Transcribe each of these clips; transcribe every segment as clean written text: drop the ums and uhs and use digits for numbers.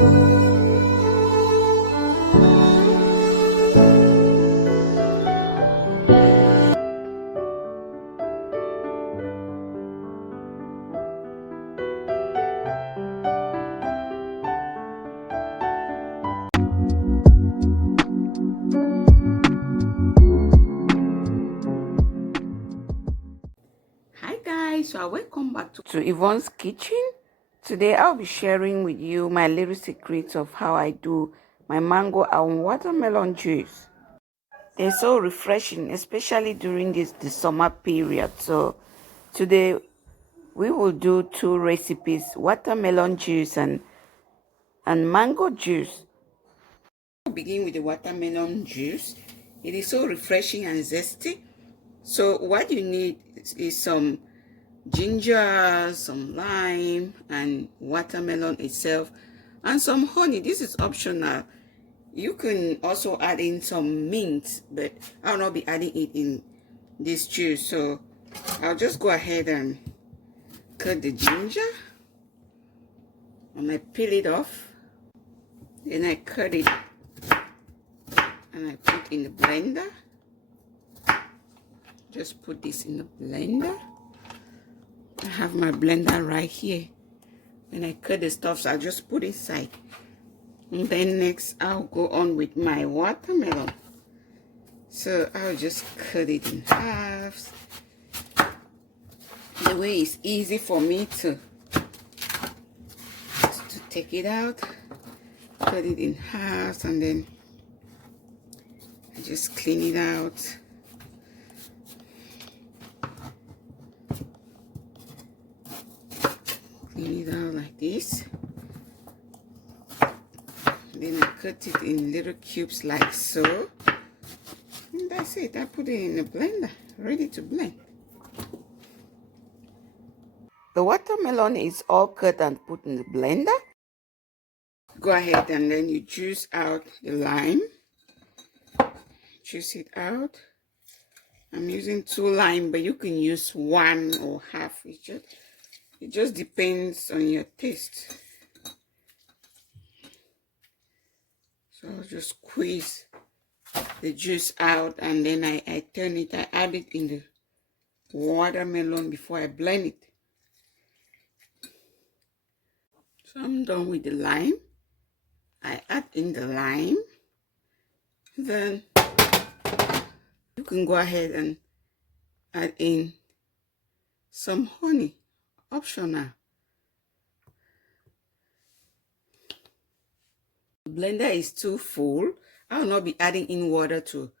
Hi guys, so welcome back to Yvonne's kitchen. Today I'll be sharing with you my little secrets of how I do my mango and watermelon juice. They're so refreshing, especially during the summer period. So today we will do two recipes, watermelon juice and mango juice. I'll begin with the watermelon juice. It is so refreshing and zesty. So what you need is some ginger, some lime, and watermelon itself, and some honey. This is optional. You can also add in some mint, but I'll not be adding it in this juice. So I'll just go ahead and cut the ginger, and I peel it off. Then I cut it and I put in the blender. Just put this in the blender. I have my blender right here. When I cut the stuff, so I'll just put it inside. And then next, I'll go on with my watermelon. So I'll just cut it in halves. The way it's easy for me to take it out. Cut it in halves, and then I just clean it out. Clean it out like this. Then I cut it in little cubes like so. And that's it. I put it in the blender, ready to blend. The watermelon is all cut and put in the blender. Go ahead and then you juice out the lime. Juice it out. I'm using 2 lime, but you can use 1 or half. It just depends on your taste. So I'll just squeeze the juice out, and then I turn it. I add it in the watermelon before I blend it. So I'm done with the lime. I add in the lime. Then you can go ahead and add in some honey, optional. The blender is too full. I will not be adding in water to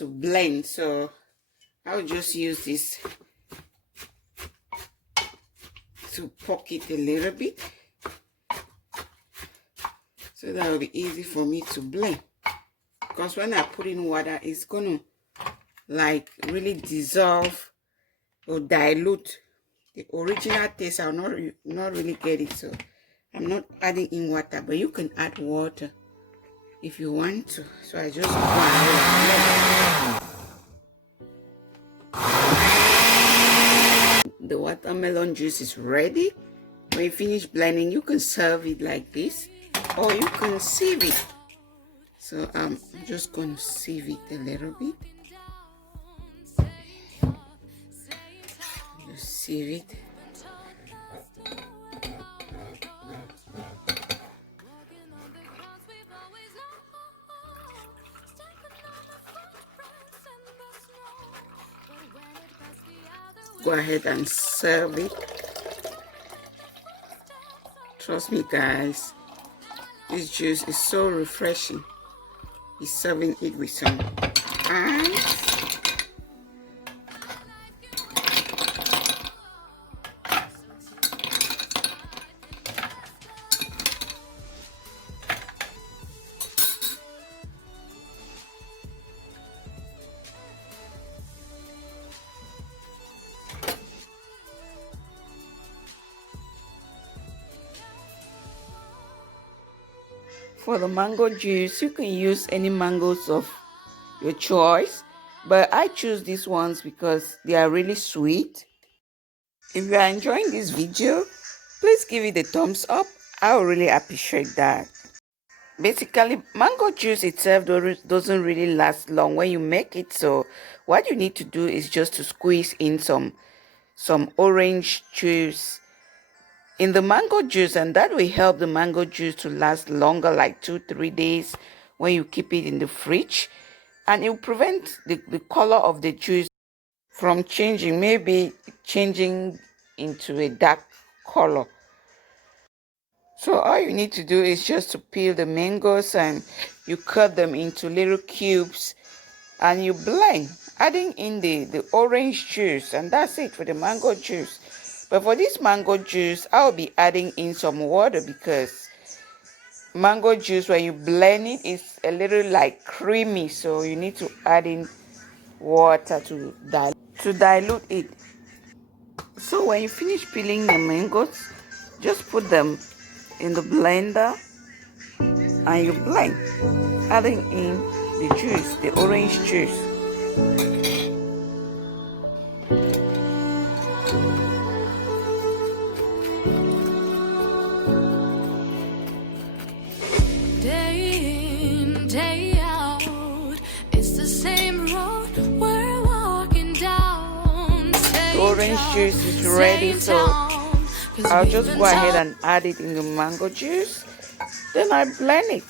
blend, so I'll just use this to poke it a little bit, so that will be easy for me to blend. Because when I put in water, it's gonna like really dissolve or dilute the original taste. I'll not really get it, so I'm not adding in water, but you can add water if you want to. So I just go ahead and blend. The watermelon juice is ready. When you finish blending, you can serve it like this, or you can sieve it. So I'm just going to sieve it a little bit. Just sieve it. Go ahead and serve it. Trust me guys, this juice is so refreshing. He's serving it with some ice. For the mango juice, you can use any mangoes of your choice, but I choose these ones because they are really sweet. If you are enjoying this video, please give it a thumbs up I would really appreciate that. Basically, mango juice itself doesn't really last long when you make it. So what you need to do is just to squeeze in some orange juice in the mango juice, and that will help the mango juice to last longer, like 2-3 days when you keep it in the fridge. And it will prevent the color of the juice from changing, maybe changing into a dark color. So all you need to do is just to peel the mangoes and you cut them into little cubes and you blend, adding in the orange juice, and that's it for the mango juice. But for this mango juice, I'll be adding in some water because mango juice, when you blend it, is a little like creamy, so you need to add in water to dilute it. So when you finish peeling the mangoes, just put them in the blender and you blend, adding in the juice, the orange juice. Day in, day out, it's the same road we're walking down. The orange juice is ready, so I'll just go ahead and add it in the mango juice. Then I blend it,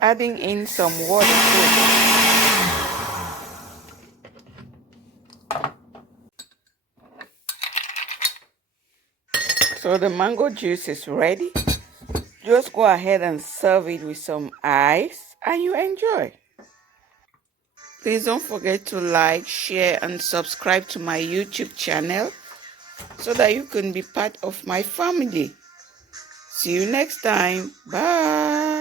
adding in some water too. So the mango juice is ready. Just go ahead and serve it with some ice and you enjoy. Please don't forget to like, share, and subscribe to my YouTube channel so that you can be part of my family. See you next time. Bye.